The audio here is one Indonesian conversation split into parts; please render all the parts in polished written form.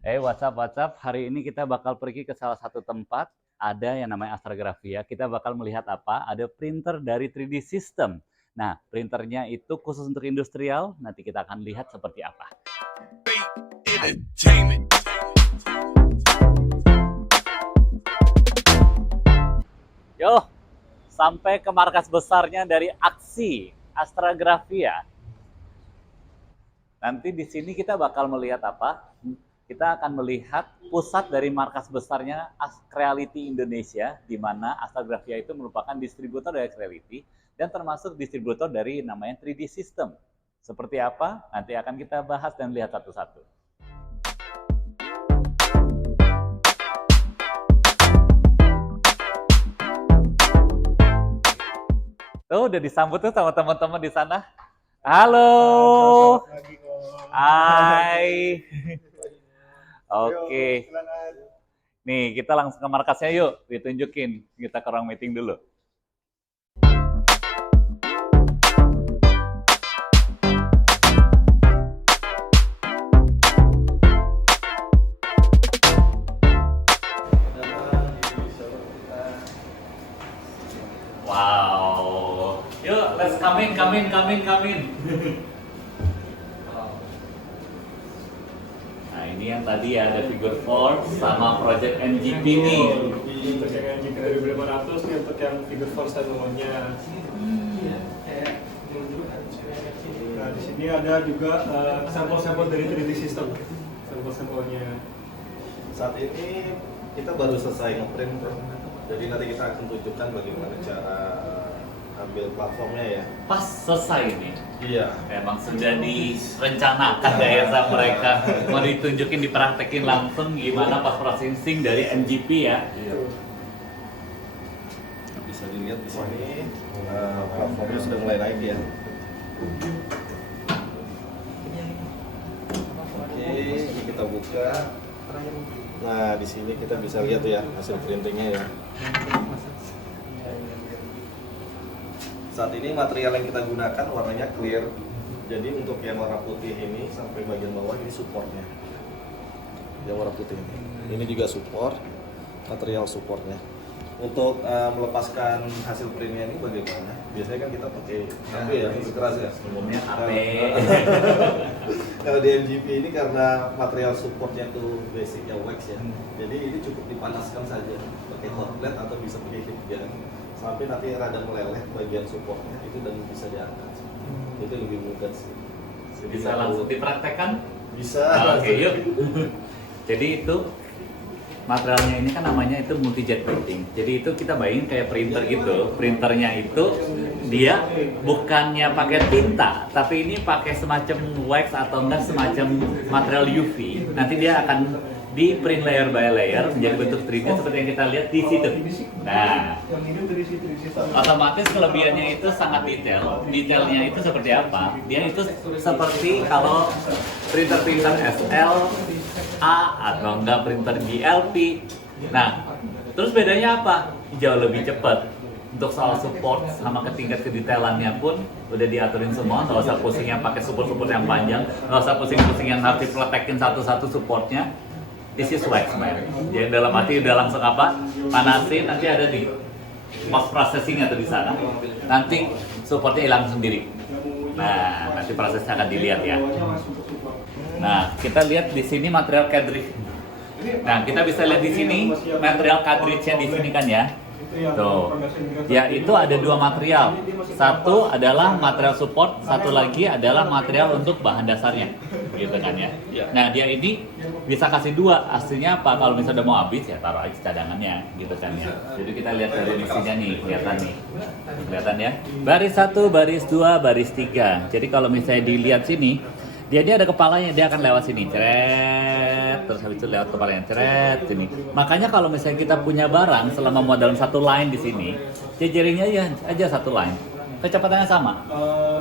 What's up? Hari ini kita bakal pergi ke salah satu tempat. Ada yang namanya Astragrafia. Kita bakal melihat apa? Ada printer dari 3D System. Nah, printernya itu khusus untuk industrial. Nanti kita akan lihat seperti apa. Yo, sampai ke markas besarnya dari Aksi Astragrafia. Nanti di sini kita bakal melihat apa? Kita akan melihat pusat dari markas besarnya Creality Indonesia, di mana Astragrafia itu merupakan distributor dari Creality dan termasuk distributor dari namanya 3D System. Seperti apa? Nanti akan kita bahas dan lihat satu-satu. Tuh udah disambut tuh sama teman-teman di sana. Halo. Hai. Oke. Nih, kita langsung ke markasnya yuk. Ditunjukin. Kita ke ruang meeting dulu. Wow. Yuk, let's come in. Nah, ini yang tadi ya, ada figure Force sama project NGP nih. Untuk yang NGP 2500 nih, untuk yang figure Force semuanya. Nah, di sini ada juga sampel-sampel dari 3D System. Sampel-sampelnya. Saat ini kita baru selesai ngeprint, bro. Jadi nanti kita akan tunjukkan bagaimana cara ambil platformnya ya. Pas selesai nih. Iya. Emang sudah direncanakan ya sama mereka. Mau ditunjukin, dipraktekin langsung gimana pas processing dari NGP ya. Iya. Bisa dilihat di sini platformnya sudah mulai naik ya. Oke, ini kita buka. Nah, di sini kita bisa lihat ya hasil printingnya ya. Saat ini material yang kita gunakan warnanya clear. Jadi untuk yang warna putih ini sampai bagian bawah ini supportnya. Yang warna putih ini. Ini juga support, material supportnya. Untuk melepaskan hasil printnya ini bagaimana? Biasanya kan kita pakai HP ya, untuk keras ya. Umumnya HP. Kalau di NGP ini karena material supportnya itu basicnya wax ya. Jadi ini cukup dipanaskan saja pakai hot plate atau bisa pakai heat gun sampai nanti rada meleleh bagian supportnya itu dan bisa diangkat. Itu lebih mudah sih. Jadi Bisa langsung dipraktekkan? bisa. Oke, yuk. Jadi itu materialnya ini kan namanya itu multi jet printing. Jadi itu kita bayangin kayak printer gitu. Printernya itu dia bukannya pakai tinta, tapi ini pakai semacam wax atau enggak semacam material UV. Nanti dia akan di print layer by layer menjadi bentuk 3D seperti yang kita lihat di situ. Nah, otomatis kelebihannya itu sangat detail. Detailnya itu seperti apa? Dia itu seperti kalau printer SL A atau enggak printer GLP. Nah, terus bedanya apa? Jauh lebih cepat. Untuk soal support sama tingkat kedetailannya pun udah diaturin semua. Nggak usah pusing yang pakai support yang panjang, nggak usah pusing yang harus dipletekin satu-satu supportnya. This is wax, man. Jadi dalam arti udah langsung apa? Panasin, nanti ada di post processing atau di sana. Nanti supportnya hilang sendiri. Nah, nanti prosesnya akan dilihat ya. Nah, kita lihat di sini material cartridge. Nah, kita bisa lihat di sini material cartridge-nya di sini kan ya. Tuh. Ya, itu ada dua material. Satu adalah material support, satu lagi adalah material untuk bahan dasarnya. Gitu kan ya. Nah, dia ini bisa kasih dua. Aslinya apa? Kalau misalnya udah mau habis ya taruh aja cadangannya gitu kan ya. Jadi kita lihat dari misinya nih, kelihatan nih. Kelihatan ya. Baris 1, baris 2, baris 3. Jadi kalau misalnya dilihat sini, dia ada kepalanya, dia akan lewat sini, ceret, terus habis itu lewat kepalanya, ceret, sini. Makanya kalau misalnya kita punya barang selama mau dalam satu line di sini, jejeringnya aja satu line, kecepatannya sama.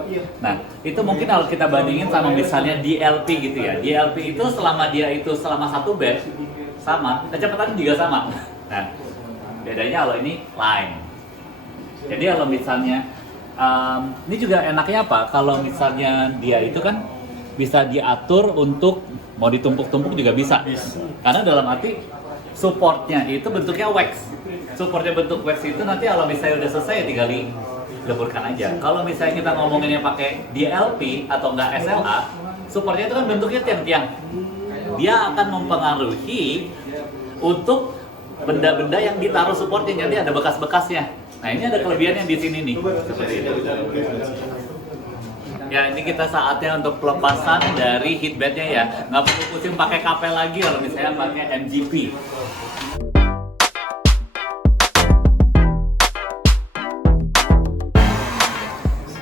Iya. Nah, itu mungkin kalau kita bandingin sama misalnya DLP gitu ya. DLP itu selama dia itu selama satu batch sama, kecepatannya juga sama. Nah, bedanya kalau ini line. Jadi kalau misalnya ini juga enaknya apa? Kalau misalnya dia itu kan bisa diatur untuk mau ditumpuk-tumpuk juga bisa. Karena dalam arti supportnya itu bentuknya wax. Supportnya bentuk wax itu nanti kalau misalnya udah selesai tinggal dileburkan aja. Kalau misalnya kita ngomonginnya pakai DLP atau enggak SLA, supportnya itu kan bentuknya tiang-tiang. Dia akan mempengaruhi untuk benda-benda yang ditaruh supportnya, jadi ada bekas-bekasnya. Nah ini ada kelebihan yang di sini nih. Seperti itu. Ya ini kita saatnya untuk pelepasan dari heatbednya ya. Nggak perlu pusing pakai kapel lagi kalau misalnya pakai MGP.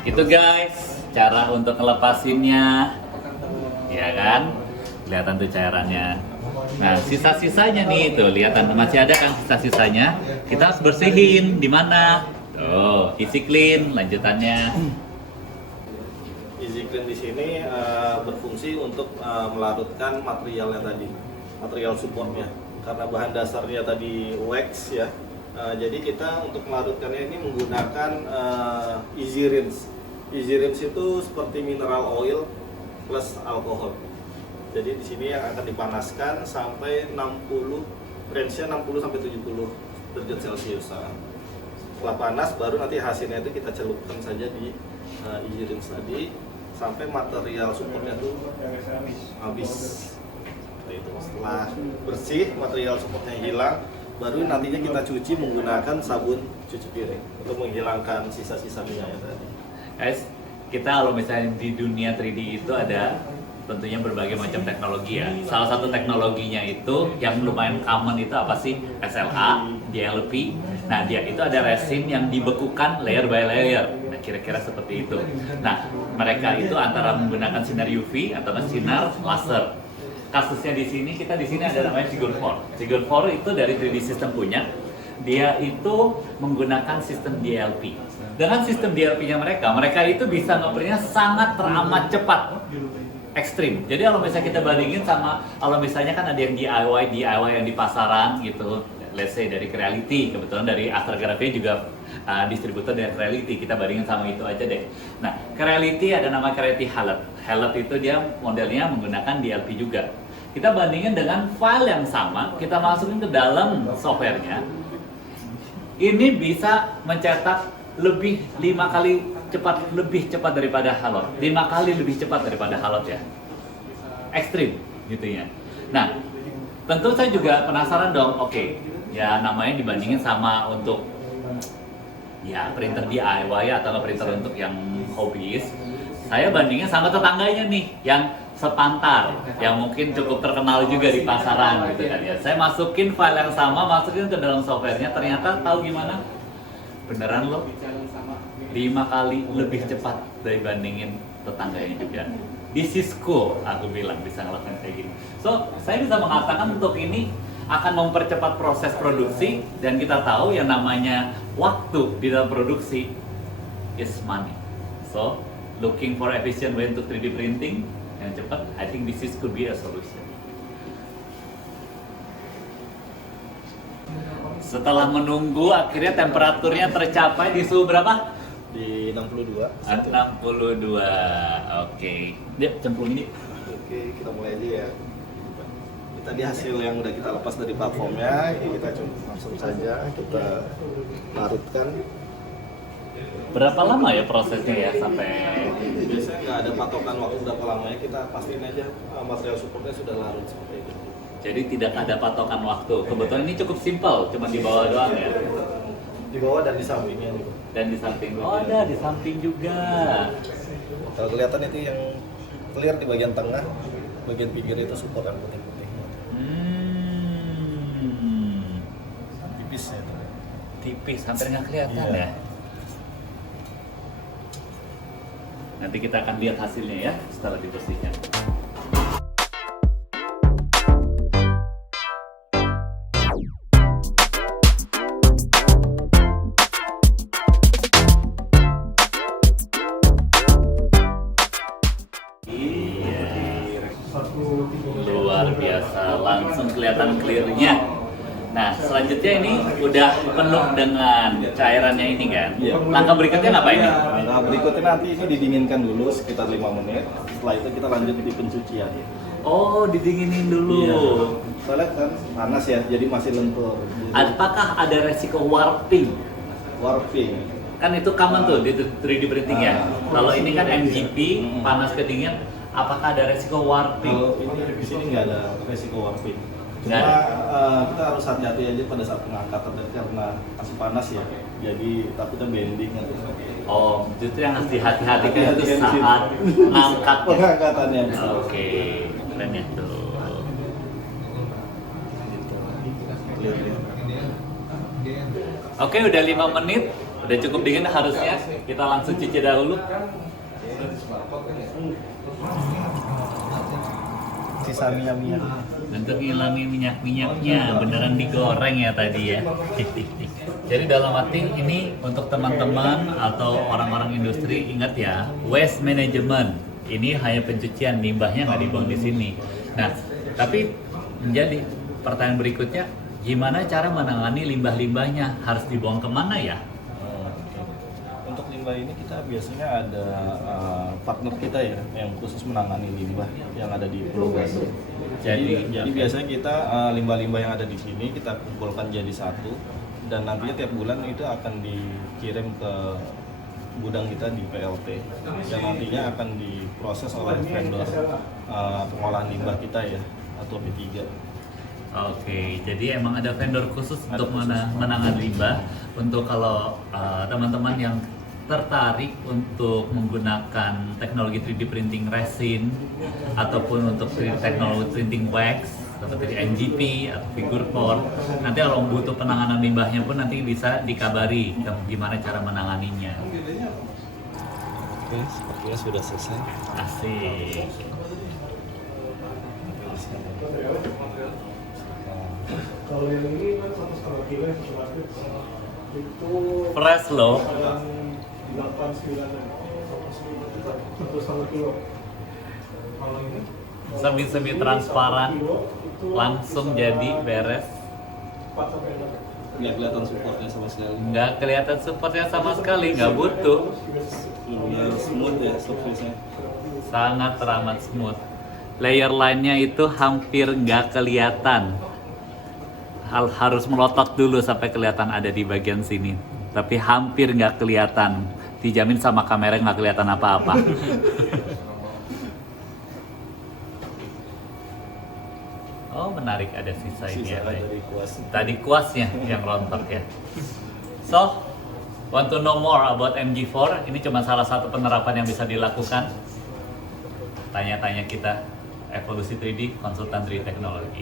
Itu guys, cara untuk ngelepasinnya. Ya kan? Kelihatan tuh cairannya. Nah, sisa-sisanya nih tuh, kelihatan masih ada kan sisa-sisanya. Kita harus bersihin di mana? Oh, easy clean lanjutannya. Easy Clean di sini berfungsi untuk melarutkan materialnya tadi, material supportnya. Karena bahan dasarnya tadi wax ya, jadi kita untuk melarutkannya ini menggunakan easy rinse. Easy rinse itu seperti mineral oil plus alkohol. Jadi di sini yang akan dipanaskan sampai 60, range-nya 60 sampai 70 derajat Celcius. Setelah panas baru nanti hasilnya itu kita celupkan saja di easy rinse tadi sampai material supportnya tuh habis. Itu setelah bersih, material supportnya hilang, baru nantinya kita cuci menggunakan sabun cuci piring untuk menghilangkan sisa-sisa minyaknya tadi. Guys, kita kalau misalnya di dunia 3D itu ada tentunya berbagai macam teknologi ya. Salah satu teknologinya itu yang lumayan common itu apa sih? SLA, DLP. Nah, dia itu ada resin yang dibekukan layer by layer. Nah, kira-kira seperti itu. Nah, mereka itu antara menggunakan sinar UV atau sinar laser. Kasusnya di sini, kita di sini ada namanya Figure 4. Figure 4 itu dari 3D System punya. Dia itu menggunakan sistem DLP. Dengan sistem DLP-nya mereka itu bisa ngeprintnya sangat teramat cepat. Ekstrim. Jadi kalau misalnya kita bandingin sama kalau misalnya kan ada yang DIY yang di pasaran gitu, let's say dari Creality, kebetulan dari Astrography juga distributor dari Creality, kita bandingin sama itu aja deh. Nah, Creality ada nama Creality Hallet. Hallet itu dia modelnya menggunakan DLP juga. Kita bandingin dengan file yang sama, kita masukin ke dalam softwarenya. Ini bisa mencetak lebih 5 kali lebih cepat daripada Halot, 5 kali lebih cepat daripada Halot ya. Ekstrim gitu ya. Nah, tentu saya juga penasaran dong, oke, ya namanya dibandingin sama untuk ya printer DIY atau printer untuk yang hobis. Saya bandingin sama tetangganya nih, yang sepantar, yang mungkin cukup terkenal juga di pasaran gitu kan ya. Saya masukin file yang sama, masukin ke dalam softwarenya, ternyata tahu gimana? Beneran loh, 5 kali lebih cepat dibandingin tetangganya juga. This is cool, aku bilang bisa ngelakuin kayak gini. So, saya bisa mengatakan untuk ini akan mempercepat proses produksi, dan kita tahu yang namanya waktu di dalam produksi is money. So, looking for efficient way untuk 3D printing yang cepat, I think this could be a solution. Setelah menunggu, akhirnya temperaturnya tercapai di suhu berapa? Di 62. 62. Oke. Dia cemplung ini. Oke, kita mulai aja ya. Ini tadi hasil yang udah kita lepas dari platformnya, ini kita coba langsung saja kita larutkan. Berapa lama ya prosesnya ya sampai? Biasanya nggak ada patokan waktu berapa lamanya, kita pastiin aja material supportnya sudah larut seperti itu. Jadi tidak ada patokan waktu. Kebetulan ini cukup simpel, cuma di bawah doang ya. Di bawah dan di sampingnya nih. Dan di samping. Oh, ada di samping juga. Kalau kelihatan itu yang clear di bagian tengah, bagian pinggir itu support yang putih-putih. Tipis ya. Tipis, hampir nggak kelihatan ya. Nanti kita akan lihat hasilnya ya setelah dibersihkan. Luar biasa, langsung kelihatan clear-nya. Nah, selanjutnya ini udah penuh dengan cairannya ini kan. Iya. Langkah berikutnya ngapain nih? Nah, berikutnya nanti ini didinginkan dulu sekitar 5 menit. Setelah itu kita lanjut di pencucian. Oh, didinginin dulu. Iya. Kita lihat kan panas ya, jadi masih lentur. Jadi Apakah ada resiko warping? warping. Kan itu common tuh di 3D printing ya. Kalau ini kan MGP, Hmm. panas kedingin, apakah ada resiko warping? Kalau ini di sini nggak ada resiko warping. Nggak Cuma ada. kita harus hati-hati aja pada saat pengangkatan tadi karena masih panas ya. Jadi takutnya bending atau Oh, justru yang harus dihati-hatikan itu Hati-hati di sini. saat ngangkatnya. pengangkatannya. Oke, keren ya tuh. Oke, udah 5 menit, udah cukup dingin harusnya. Kita langsung cuci dahulu. Sisa minyak-minyak. Untuk ngilangin minyak-minyaknya, beneran digoreng ya tadi ya. Jadi dalam arti ini untuk teman-teman atau orang-orang industri, ingat ya, waste management. Ini hanya pencucian, limbahnya nggak dibuang di sini. Nah, tapi menjadi pertanyaan berikutnya, gimana cara menangani limbah-limbahnya? Harus dibuang kemana ya? Untuk limbah ini kita biasanya ada partner kita ya yang khusus menangani limbah yang ada di Pulau Gazi. Jadi biasanya kita limbah-limbah yang ada di sini kita kumpulkan jadi satu dan nantinya tiap bulan itu akan dikirim ke gudang kita di PLT yang nantinya akan diproses oleh vendor pengolahan limbah kita ya atau P3. Oke, jadi emang ada vendor khusus untuk menangani limbah. Untuk kalau teman-teman yang tertarik untuk menggunakan teknologi 3D printing resin ataupun untuk teknologi printing wax seperti NGP atau figure board, nanti kalau butuh penanganan limbahnya pun nanti bisa dikabari gimana cara menanganinya. Oke, sepertinya sudah selesai. Asik. Kalau yang ini kan 1,5 kilo yang plastik itu Fresh loh. 8,9 1,5 kilo. Kalau ini Semi-semi transparan, langsung jadi beres. 4 sampai 6. Nggak kelihatan supportnya sama sekali. Nggak kelihatan supportnya sama sekali, nggak butuh. Benar smooth ya surface-nya. Sangat teramat smooth. Layer line-nya itu hampir nggak kelihatan. Harus melotot dulu sampai kelihatan ada di bagian sini. Tapi hampir nggak kelihatan. Dijamin sama kamera nggak kelihatan apa-apa. Oh menarik, ada sisa ini ya. Dari kuas. Tadi kuasnya yang rontok ya. So, want to know more about MG4? Ini cuma salah satu penerapan yang bisa dilakukan. Tanya-tanya kita, Evolusi 3D, konsultan 3D teknologi.